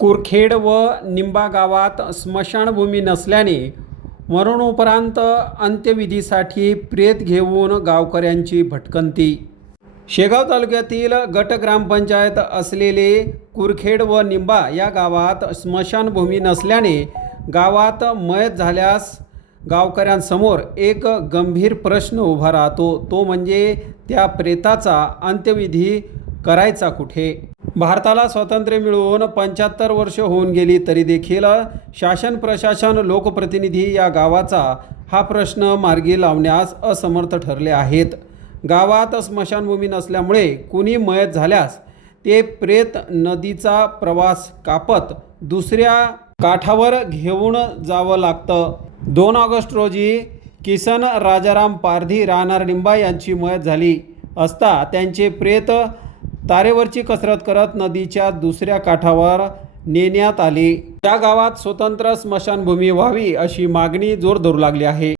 कुरखेड व निंबा गावात स्मशानभूमी नसल्याने मरणोपरांत अंत्यविधीसाठी प्रेत घेऊन गावकऱ्यांची भटकंती. शेगाव तालुक्यातील गट ग्रामपंचायत असलेले कुरखेड व निंबा या गावात स्मशानभूमी नसल्याने गावात मयत झाल्यास गावकऱ्यांसमोर एक गंभीर प्रश्न उभा राहतो तो म्हणजे त्या प्रेताचा अंत्यविधी करायचा कुठे? भारताला स्वातंत्र्य मिळवून पंच्याहत्तर वर्ष होऊन गेली तरी देखील शासन प्रशासन लोकप्रतिनिधी या गावाचा हा प्रश्न मार्गी लावण्यास असमर्थ ठरले आहेत. गावात स्मशानभूमी नसल्यामुळे कुणी मयत झाल्यास ते प्रेत नदीचा प्रवास कापत दुसऱ्या काठावर घेऊन जावं लागतं. दोन ऑगस्ट रोजी किसन राजाराम पारधी राहणार निंबा यांची मयत झाली असता त्यांचे प्रेत तारेवरची कसरत करत नदीच्या दुसऱ्या काठावर नेण्यात आले. त्या गावात स्वतंत्र स्मशानभूमी व्हावी अशी मागणी जोर धरू लागली आहे.